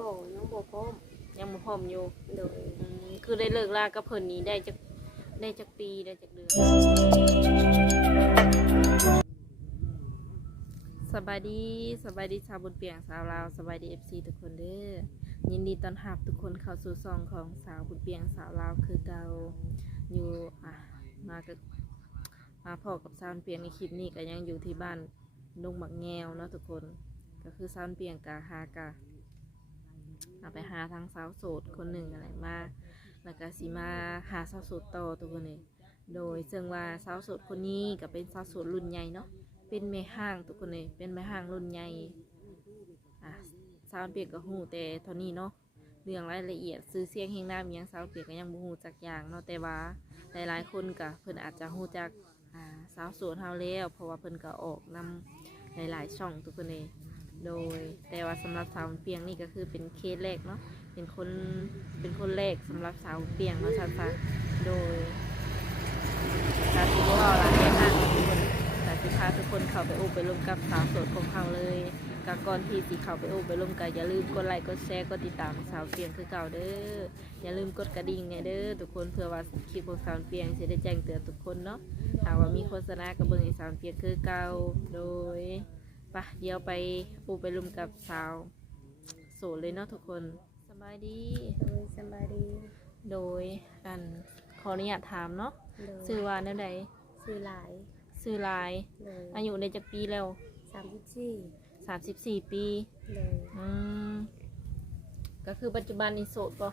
บ่ยังบ่พร้อมยังบ่พร้อมอยู่โดยอืมคือได้เลิกลากับเพิ่นนี้ได้จักได้จักปีได้จักเดือนสบายดีสบายดีชาวบุญเปียงสาวลาวสบายดี FC ทุกคนเด้อยินดีต้อนรับทุกคนเข้าสู่ซองของสาวบุญเปียงสาวลาวคือเก่าอยู่อะมากับมาพอกับสาวบุญเปียงในคลิปนี้ก็ยังอยู่ที่บ้านดงบักแงวเนาะทุกคน ก็คือสาวบุญเปียงกาหากา เอาไปหาทางสาวโสดคนหนึ่งอะไรมาแล้วก็สิมาหาสาวโสดต่อตัวคนนี้โดยซึ่งว่าสาวโสดคนนี้ก็เป็นสาวโสดรุ่นใหญ่เนาะเป็นแม่ห้างตัวคนนี้เป็นแม่ห้างรุ่นใหญ่อะสาวเปียกก็หูแต่เท่านี้เนาะเรื่องรายละเอียดซื้อเสียงเฮงน้ำอิหยังสาวเปียกก็ยังบ่ฮู้จักอย่างเนาะแต่ว่าหลายๆคนก็เพิ่นอาจจะฮูจักสาวโสดเฮาแล้วเพราะว่าเพิ่นก็ออกนำหลายๆช่องตัวคนนี้ โดยแต่ว่าสำหรับสาวเปียงนี่ก็คือเป็นเคสแรกเนาะเป็นคนเป็นคนแรกสำหรับสาวเปียงเนาะซาซาโดยสาวที่พวกเราหลานแม่างทุกคนสาวที่พาทุกคนเข้าไปอุบไปร่วมกับสาวโสดของเขาเลยกับก่อนที่สิเข้าไปอุบไปร่วมกันอย่าลืมกดไลค์กดแชร์กดติดตามสาวเปียงคือเก่าเด้ออย่าลืมกดกระดิ่งเนี่ยเด้อทุกคนเพื่อว่าคลิปของสาวเปียงจะได้แจ้งเตือนทุกคนเนาะหากว่ามีโฆษณากระเบื้องให้สาวเปียงคือเก่าโดย ปะเดี๋ยวไปปูไปรุมกับสาวโสดเลยเนาะทุกคนสบายดี โดยสำบายดี โดยอันขออนุญาตถามเนาะโดยชื่อว่าแนวใดซื้อหลายชื่อลาย โดยอายุได้จักปีแล้ว34 34 ปีโดยอืมก็คือปัจจุบันนี้โสดปะ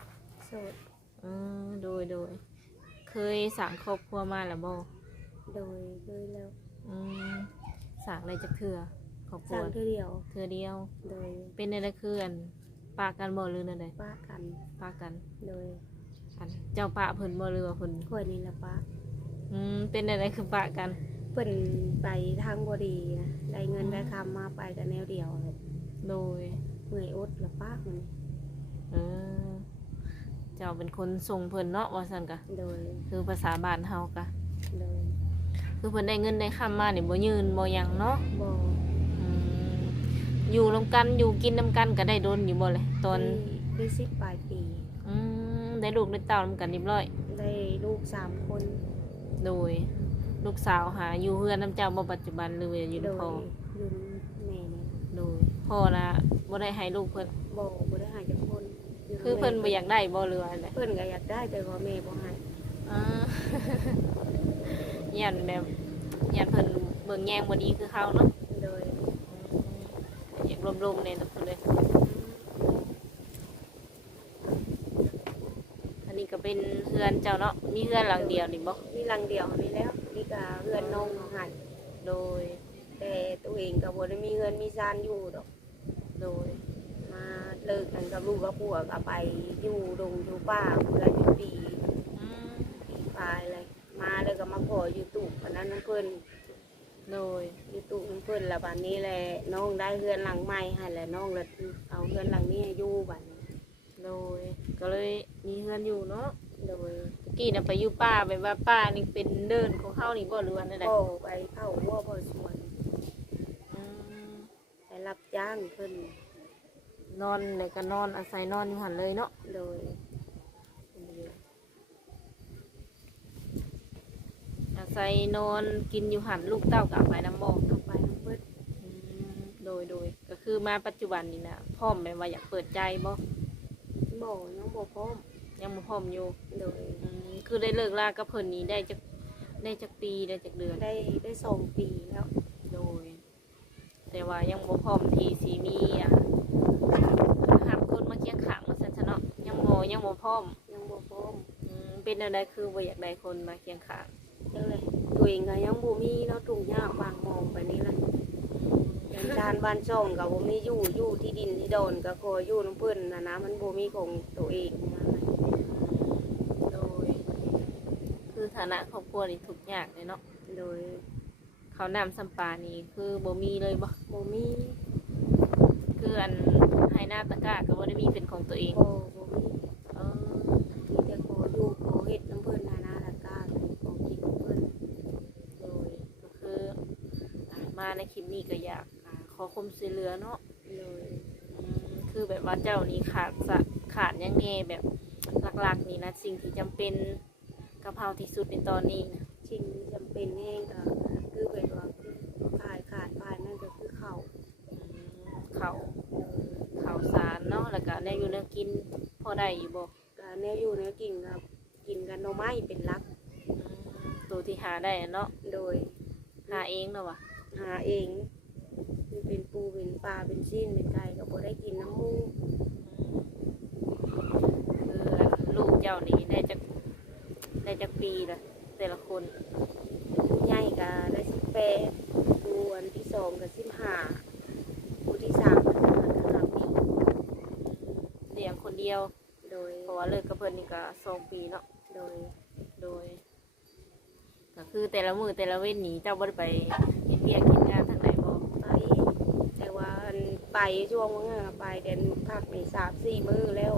โสด อืมโดยโดย เคยสร้างครอบครัวมาแล้วบ่โดยเคยแล้วอืมสร้างอะไรจักเถื่อ ครอบคสรัร้าวงคือเดียวเถื่อเดียว โดยเป็นอะไรคืออันปากันบ่หรือนั่นใดป้ากันปากันโดยอันเจ้าปะเพิ่นบ่หรือว่าเพิ่นข่อยนี่ละป้าอืมเป็นอะไรคือปะกันเพิ่นไปทางบ่ดีนะได้เงินได้คำมาไปแต่แนวเดียวเลยโดย เมื่อยอดละป้ามันเออ เจ้าเป็นคนส่งเพิ่นเนาะว่าซั่นกะ โดยคือภาษาบ้านเฮากะ โดยคือเพิ่นได้เงินได้คำมานี่บ่ยืนบ่หยังเนาะบ่อืม อยู่นํกันอยู่กินนํกันก็ได้โดนอยู่บ่เลยตอนได้สิบปลายปี อืมได้ลูกได้เต้านํกันเรียบร้อย ได้ลูกสามคน โดย ลูกสาวหาอยู่เฮือนนํเจ้าบ่ปัจจุบันหรือว่าอยู่โดนำพ่อยอยู่แม่นี่โดยพ่อนะบ่ได้ให้ลูกเพิ่นบ่บ่ได้หาจากคนยู่คือเพิ่นบ่อยากได้บ่หรือว่าอะไรเพิ่นก็อยากได้แต่ว่าแม่บ่ให้อ่ายันแบบยันเพิ่นเบิ่งแยงบ่ดีคือเขาเนาะโดยอยา กรวมๆเนี่ยทุกคนเลยอันนี้ก็เป็นเฮือนเจ้าเนาะมีเฮือนหลังเดียวนี่บ่มีหลังเดียวนี่แล้วนี่ก็เพื่อนน้องเอาให้โดย แต่ตัวเองก็บ่ได้มีเงินมีซานอยู่ดอกโดย มาเลิกกันกับลูกกับผัวก็ไปอยู่ดงอยู่ป่าเพื่อนอยู่ปีอืมปีปลายเลยมาแล้วก็มาขออยู่ตุกอันนั้นน้ำเพิ่น โดยอยู่ตุกน้ำเพิ่นแล้วบัดนี้แหละน้องได้เฮือนหลังใหม่ให้แล้วน้องเลยเอาเฮือนหลังนี้ให้อยู่บัดนี้โดยก็เลยมีเฮือนอยู่เนาะโดยตะกี้น่ะไปอยู่ป่าแบบว่าป่านี่เป็นเดินของเฮานี่บ่หรือว่านั่นแหละพ่อไปเข้าวัวพ่อสวนอืมไปรับจ้างเพิ่นนอนแล้วก็นอนอาศัยนอนอยู่หั่นเลยเนาะโดย อาศัยนอนกินอยู่หันลูกเต้ากับไปน้ำบอกเอาไปน้ำเพิ่นโดยโดยก็คือมาปัจจุบันนี้นะพ่อมแม่ว่าอยากเปิดใจบ่บ่ยังบ่พร้อมยังบ่พร้อมอยู่โดยอืมคือได้เลิกลากับเพิ่นนี้ได้จักได้จักปีได้จักเดือน ได้ได้สองปีแล้วโดย แต่ว่ายังบ่พร้อมที่สิมีอะหับคนมาเคียงข้างมาซั่นซะเนาะยังบ่ยังบ่พร้อมยังบ่พร้อมอืมเป็นอะไรคือบ่อยากได้คนมาเคียงข้าง จังเลยตัวเองก็ยังบ่มีเนาะทุกอย่างบางมองไปนี่ล่ะอย่างชานบ้านช่องก็บ่มีอยู่อยู่ที่ดินที่ดอนก็ขออยู่น้ำเพิ่นนะนะมันบ่มีของตัวเองนะโดย คือฐานะครอบครัวนี่ทุกข์ยากเลยเนาะโดยเขาวนำสัมปานี่คือบ่มีเลยบ่บ่มีคืออันไฮนาตะกร้าก็บ่ได้มีเป็นของตัวเองบ่บ่มีเออ มีแต่ขออยู่ขอเฮ็ดน้ำเพิ่นนะนะละกาของกินน้ำเพิ่น โดยก็คืออ่า มาในคลิปนี้ก็อยากอ่าขอความช่วยเหลือเนาะโดยอืมคือคือแบบว่าเจ้านี่ขาดสะขาดหยังแน่แบบหลักๆนี่นะสิ่งที่จำเป็นกับเฮาที่สุดในตอนนี้นะสิ่งที่จำเป็นแห้งก็คือแบบว่าคือขาดขาดขาดนั่นก็คือข้าวอืมข้าวข้าวสารเนาะแล้วก็แนวอยู่แนวกินพอได้อยู่บ่ก็แนวอยู่แนวกินกับกินกันหน่อไม้เป็นหลัก อืมตัวที่หาได้อะเนาะโดยหาเองเนาะวะ หาเองคือเป็นปูเป็นปลาเป็นชิ้นเป็นไก่ก็บ่ได้กินน้ำมูคือลูกเจ้านี่ได้จักได้จักปีละแต่ละคนผู้ใหญ่ก็ได้สิบแปดผู้อันที่สองก็สิบห้าผู้ที่สามก็ห้าปีเลี้ยงคนเดียวโดยเพราะว่าเลิกกับเพิ่นนี่ก็สองปีเนาะโดยโดยก็คือแต่ละมือแต่ละเว้นนี้เจ้าบ่ได้ไปเฮ็ดเวียกเฮ็ดงานทางไหนบ่ไปแต่ว่าอันไปช่วงว่างานไปเดือนพักในสามสี่มื้อแล้ว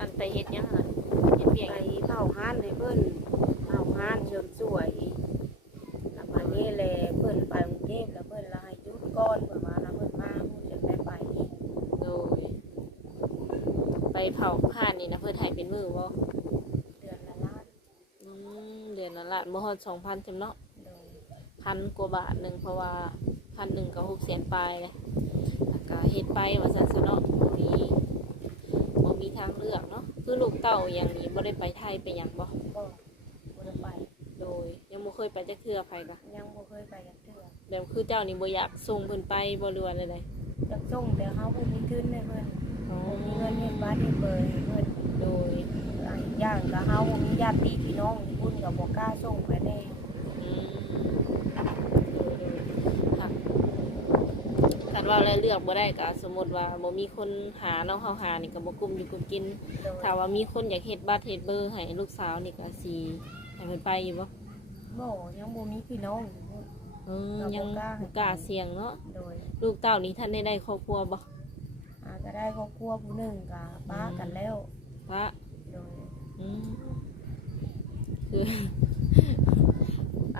อันไปเฮ็ดหยังหั่นเฮ็ดเวียกไปหยังเผาห้านให้เพิ่นเผาห้านเชิมสวยแล้วมานี่แหละเพิ่นไปกรุงเทพแล้วเพิ่นละให้หยุดก่อนเพิ่นมาแล้วเพิ่นมาเพิ่นจะได้ไปอีกโดยไปเผาผ่านนี่นะเพิ่นให้เป็นมือบ่เดือนละล้านอืมเดือนละล้านบ่ฮอด2,000จำเนาะโดย พันกว่าบาทหนึงเพราะว่าพันหนึ่งก็6แสนปลายเลยแล้วก็เฮ็ดไปว่าซั่นซะเนาะบ่มีบ่มีทางเลือกเนาะคือลูกเต้าอย่างนี้บ่ได้ไปไทยไปหยังบ่ก็บ่ได้ไป โดย ยังบ่เคยไปจักเทื่อไผก็ยังบ่เคยไปจักเทื่อแบบคือเจ้านี่บ่อยากส่งเพิ่นไปบ่เรือว่าใดจักส่งแต่เฮาบ่มีทุนให้เพิ่นๆอ๋อบ่มีเงินเฮ็ดบ้านเฮ็ดเบอร์ให้เพิ่นโดยอ่าอีกอย่างก็เฮาบ่มีญาติพี่น้องที่พุ่นก็บ่กล้าส่งไปแน่อืมโดยโดย ค่ะคันว่าแล้วเลือกบ่ได้ก็สมมุติว่าบ่มีคนหาเนาะเฮาหานี่ก็บ่กลุ่มอยู่กลุ่มกินโดยถ้าว่ามีคนอยากเฮ็ดบัตรเฮ็ดเบอร์ให้ลูกสาวนี่ก็สิให้เพิ่นไปอยู่บ่บ่ยังบ่มีพี่น้องอยู่พุ่นเออก็บ่ยังกล้าให้บ่กล้าเสี่ยงเนาะโดยลูกเต้านี่ท่านได้ได้ครอบครัวบ่อาก็ได้ครอบครัวผู้หนึ่งกับป้ากันแล้วพระโดยอืมคือ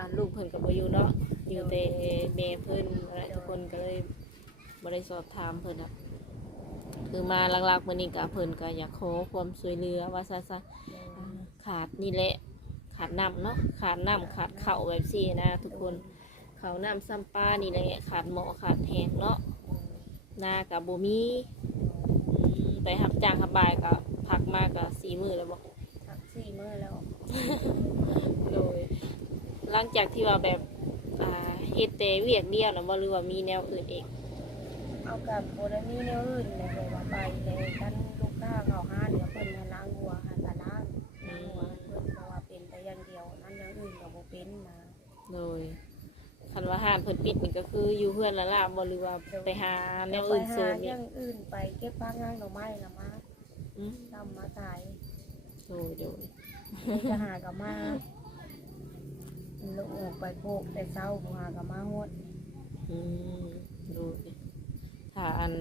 อ่าลูกเพิ่นก็บ่อยู่เนาะอยู่แต่แม่เพิ่นอะไรทุกคนก็เลยบ่ได้สอบถามเพิ่นอะคือมาหลักๆมื้อนี้ก็เพิ่นก็อยากขอความช่วยเหลือว่าซะซะโดยขาดนี่แหละ ขาดน้ำเนาะขาดน้ำขาดข้าวแบบซี่นะ ทุกคนข้าวน้ำซ้ำปลานี่แหละขาดหมอขาดแหงเนาะนากับบ่มีอืมไปหับจ้างหับบายก็พักมาก็สี่มื้อแล้วบ่ทักสี่มื้อแล้วโดย หลังจากที่ว่าแบบอ่าเฮ็ดแต่เวียกเดียวนะบ่หรือว่ามีแนวอื่นอีกเอากับโบรามีแนวอื่นเลยแบบว่าไปเลยกันลูกค้าเขาห้าเดี๋ยวเพิ่นให้ล้างหัวหันกะล้างล้างหัวให้เพิ่นเพราะว่าเป็นแต่อย่างเดียวนั่นอย่างอื่นก็บ่เป็นนะโดยคันว่าห้านเพิ่นปิดนี่ก็คืออยู่เพื่อนละล่ะบ่หรือว่าไปหาแนวอื่นเสริมไปหาออีกย่างอื่นไปเก็บผักงางหน่อไม้ละมาอืมทำมาขายโดยโดย จะหากับมา ลูกออกไปโบกแต่เช้าหากับมาฮดอืมโดยถ้าอัน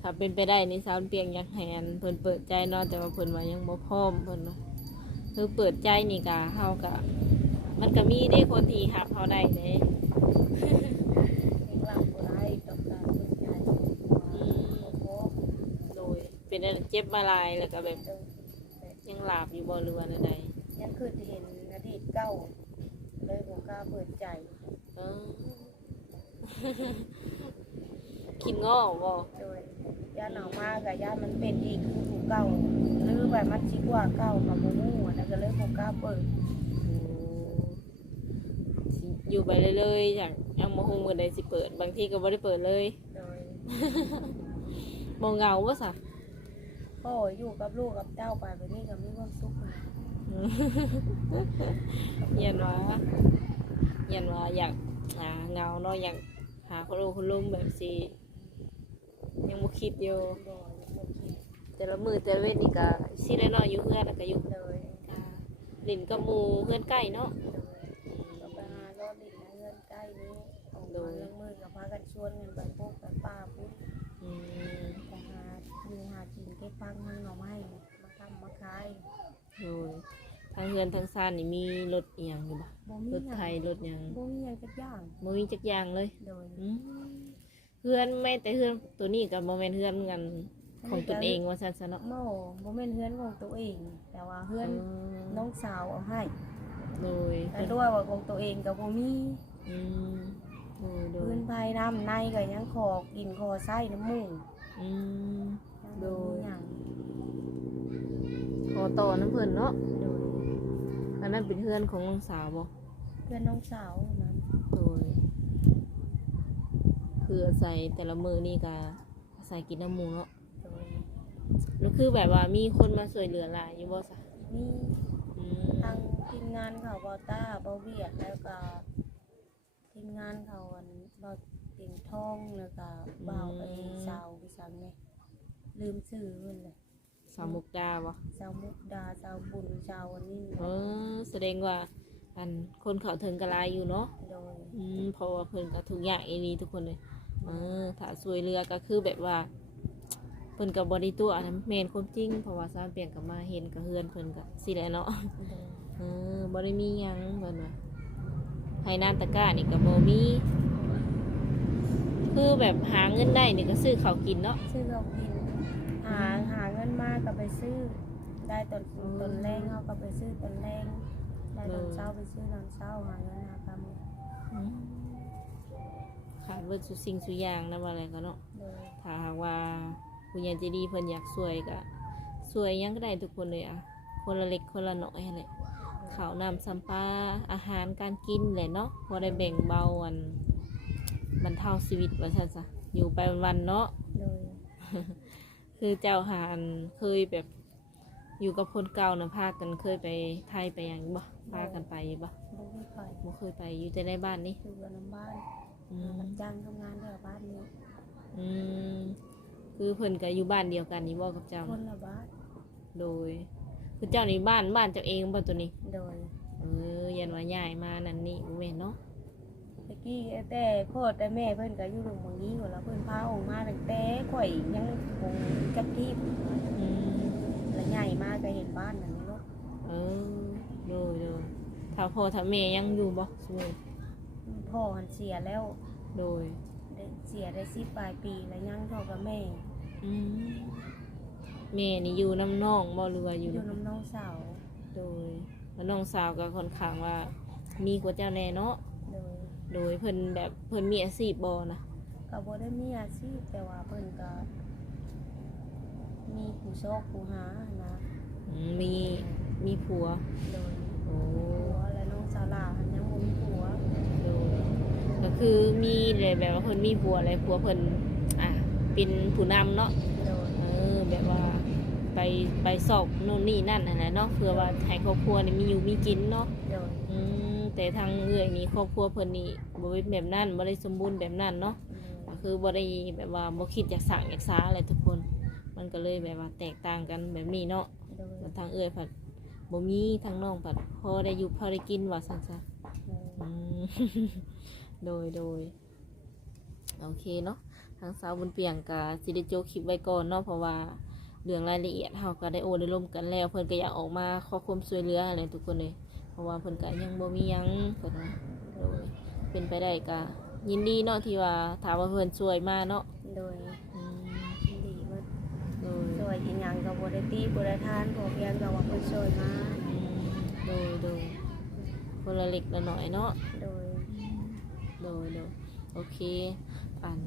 ถ้าเป็นไปได้นี่สาวเปียงอยากให้อันเพิ่นเปิดใจเนาะแต่ว่าเพิ่นว่ายังบ่พร้อมเพิ่นว่าคือเปิดใจนี่ก็เฮาก็มันก็มีได้คนที่รับเฮาได้เด้เด็กหลับบ่ได้ต้องการสนใจอืมโอ้โหโดยเป็นอันเจ็บมาหลายแล้วก็แบบเดินยังหลาบอยู่บ่หรือว่าใดยังคือเห็นอดีตเก่า เลยบ่กล้าเปิดใจๆเออคิดง้อบ่โดยย่านเอามากับย่านมันเป็นอีกคือผู้เก่าหรือแบบมันสิกว่าเก่ากับบ่ฮู้แล้วก็เลยบ่กล้าเปิดโอ้สิอยู่ไปเรื่อยๆอย่างยังบ่ฮู้มื้อใดสิเปิด บางทีก็บ่ได้เปิดเลยโดยบ่เหงาบ่ซะพ่ออยู่กับลูกกับเต้าไปแบบนี้ก็มีความสุขนะเย็นว่าเย็นว่าอยากหาเหงาเนาะอยากหาคนรู้คนลุมแบบสิยังบ่คิดอยู่โดยบ่คิดแต่ละมื้อแต่ละเว้นนี่ก็สิได้เนาะอยู่เฮือนแล้วก็อยู่โดยอ่าลิ้นกับหมู่เฮือนใกล้เนาะโดยก็ไปหารอดดินในเงินใกล้นี้ออกมาเรื่องมือกับพากันชวนกันไปพวกไปป่าพุทธอืมไปหาอยู่หากินเก็บฟังมันหน่อไม้มาทำมาขายโดย ทางเฮือนทางซ่านนี่มีรถอีหยังอยู่บ่บ่มีรถหยังไทยรถหยังบ่มีหยังจักอย่างบ่มีจักอย่างเลยโดยอืมเฮือนไม่แต่เฮือนตัวนี้กับโมเมนเฮือนกันของตนเองว่าซั่นซะเนาะโม่บ่แม่นเฮือนของตัวเอง แต่ว่าเฮือนน้องสาวเอาให้โดยแต่ด้วยว่าของตัวเองก็บ่มีอืมโดยโดยพื้นภายน้ำในก็ยังขอกินขอไส้น้ำมูกอืมยังโดบ่ยมีหยังขอต่อน้ำเพิ่นเนาะโดย อันนั้นเป็นเฮือนของน้องสาวบ่เพื่อนน้องสาวนั้นโดยคืออาศัยแต่ละมือนี่ก็อาศัยกินน้ำหมูเนาะโดยแล้วคือแบบว่ามีคนมาช่วยเหลือหลายอยู่บ่ซะมีอืมทางทีมงานเขาบอต้าบอเวียดแล้วก็ทีมงานเขาอันบอเตียงทองแล้วก็เบาวไปสาวไปสังเนี่ยลืมชื่อเพิ่นเลย สาวมุกดาบ่สาวมุกดาสาวบุญสาวอันนี้เออแสดงว่า อันคนเขาถึงกะลายอยู่เนาะโดยอืมเพราะว่าเพิ่นก็ทุกอย่างอีนีทุกคนเลยเออถ้าช่วยเรือก็คือแบบว่า เพิ่นก็บ่ได้ตัวอันนั้นแม่นความจริงเพราะว่าสามเปลี่ยนก็มาเห็นก็เฮือนเพิ่นก็สิแหละเนาะโดยเออบ่ได้มีหยังเพิ่นว่าให้น้ำตะกร้านี่ก็บ่มีคือแบบหาเงินได้นี่ก็ซื้อข้าวกินเนาะซื้อเขากินหาหาเงินมากก็ไปซื้อ ได้ตอนตอนแรงเขาก็ไปซื้อตอนแรงได้ตอนเช้าไปซื้อตอนเช้าหาเงินหากำอืมขาดเบิดสุสิ่งสุอย่างนำอะไรก็เนาะโดยถ้าหากว่าผู้ใหญ่ใจดีเพิ่นอยากช่วยก็ช่วยหยังก็ได้ทุกคนเลยอะคนละเล็กคนละน้อยหั่นแหละข้าวน้ำสัมปาอาหารการกินแหละเนาะพอได้แบ่งเบาอันบรรเทาชีวิตว่าซั่นซะอยู่ไปวันๆเนาะโดย คือเจ้าหานเคยแบบอยู่กับคนเก่านะพากันเคยไปไทยไปหยังบ่พากันไปอยู่บ่บ่ได้ไปบ่เคยไปอยู่แต่ในบ้านนี่อยู่กับน้ำบ้านอืมรับจ้างทำงานแถวบ้านนี้อืมคือเพิ่นก็อยู่บ้านเดียวกันนี่บ่กับเจ้าคนละบ้านโดย คือเจ้านี่บ้านบ้านเจ้าเองบ่ตัวนี้โดยเออยันว่าย้ายมานั่นนี่บ่แม่นเนาะตะกี้แต่พ่อแต่แม่เพิ่นก็อยู่ตรงบางนี้หัวแล้วเพิ่นพาออกมาตั้งแต่ข่อยยังคงกับที่อืมแล้วใหญ่มากก็เห็นบ้านนั่นเนาะเออโดยโดยถ้าพ่อถ้าแม่ยังอยู่บ่ซุมื้อพ่อหันเสียแล้วโดยได้เสียได้สิบปลายปีแล้วยังเท่ากับแม่อืมแม่นี่อยู่น้ำน้องบ่หรือว่าออยู่ยู่น้ำน้องสาวโดยแล้วน้องสาวก็ค่อนข้างว่า มีกว่าเจ้าแน่เนาะ โดยโดยเพิ่นแบบเพิ่นมีอาชีพบ่นะก็บ่ได้มีอาชีพแต่ว่าเพิ่นก็ มีผู้โชคผู้หานะอืมมีมีผัวโดยโอ้ผัวและน้องสาวหลาหันยังบ่มีผัวโดยก็คือมีเลยแบบว่าเพิ่นมีผัวอะไรผัวเพิ่นอะเป็นผู้นำเนาะโดยเออแบบว่าไปไปสอบโน่นนี่นั่นอะไรเนาะเพื่อว่าให้ครอบครัวนี่มีอยู่มีกินเนาะโดยอืม แต่ทางเอื้อยนี่ครอบครัวเพิ่นนี่บ่เป็นแบบนั้นบ่ได้สมบูรณ์แบบนั้นเนาะก็คือบ่ได้แบบว่าบ่คิดอยากสั่งอยากซ้าอะไรทุกคน มันก็เลยแบบว่าแตกต่างกันแบบนี้เนาะโดยทางเอื้อยผัดบ่มีทางน้องผัดพอได้อยู่พอได้กินว่าซั่นซะอืมโดยโดยโอเคเนาะทางสาวบุญเปียงก็สิได้โจกคลิปไว้ก่อนเนาะเพราะว่าเรื่องรายละเอียดเฮาก็ได้โอ้ได้ร่วมกันแล้ว เพิ่นก็อยากออกมาขอความช่วยเหลืออะไรทุกคนเลย เพราะว่าเพิ่นก็ยังบ่มีหยังเพิ่นว่าโดยเป็นไปได้ก็ยินดีเนาะที่ว่าถามว่าเพิ่นช่วยมาเนาะโดยอืมดีเบิดโดยช่วยอีหยังก็บ่ได้ตีบ่ได้ทานขอเพียงก็ว่าเพิ่นช่วยมาอืมโดยโดยคนละเล็กละหน่อยเนาะโดยโดยโดยโอเคอัน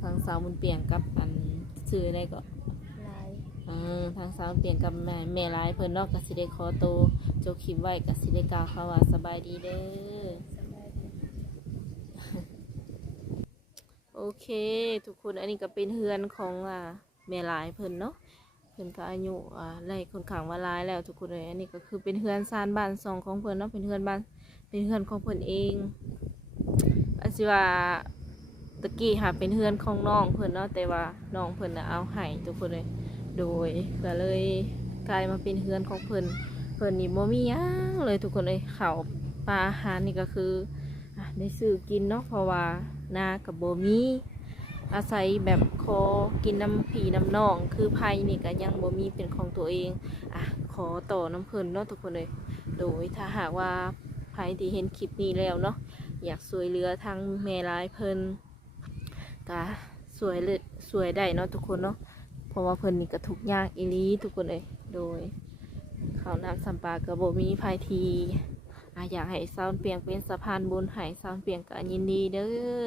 ทางสาวบุญเปลี่ยงกับอันซื้อได้ก็หลายเออทางสาวเปลี่ยงกับแม่แม่ร้ายเพิ่นเนอกกสิได้ขอโตวโจคลิปไว้กสิได้กล่าวคำว่าสบายดีเด้อ สบายดีโอเค ทุกคนอันนี้ก็เป็นเฮือนของอ่าแม่ร้ายเพิ่นเนาะเพิ่นก็อายุอ่าไล่คนขังว่าร้ายแล้วทุกคนเลยอันนี้ก็คือเป็นเฮือนซานบ้านซองของเพิ่นเนาะเป็นเฮือนบ้านเป็นเฮือนของเพิ่นเองอันสิว่าตะกี้ค่ะเป็นเฮือนของน้องเพิ่นเนาะแต่ว่าน้องเพิ่นน่ะเอาให้ทุกคนเลย โดยก็เลยกลายมาเป็นเฮือนของเพิ่นเพิ่นนี่บ่มีหยังเลยทุกคนเลยข้าวปลาอาหารนี่ก็คืออะได้ซื้อกินเนาะเพราะว่านากับบ่มีอาศัยแบบขอกินน้ำผีน้ำนอง คือภัยนี่ก็ยังบ่มีเป็นของตัวเองอะขอต่อน้ำเพิ่นเนาะทุกคนเลยโดยถ้าหากว่าภัยที่เห็นคลิปนี้แล้วเนาะอยากสวยเหลือทางแม่ร้ายเพิ่นกะสวยเลยสวยได้เนาะทุกคนเนาะ เพราะว่าเพิ่นนี่ก็ทุกยากอีลีทุกคนเลยโดยข้าวน้ำสัมปาก็บ่มีภายทีอยากให้ซาวน์เปียงเป็นสะพานบุญให้ซาวน์เปียงก็ยินดีเด้อ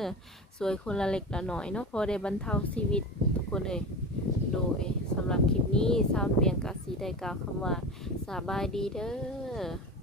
สวยคนละเล็กละหน้อยเนาะพอได้บรรเทาชีวิตทุกคนเลยโดยสำหรับคลิปนี้ซาวน์เปียงก็สิได้กล่าวคำว่าสบายดีเด้อ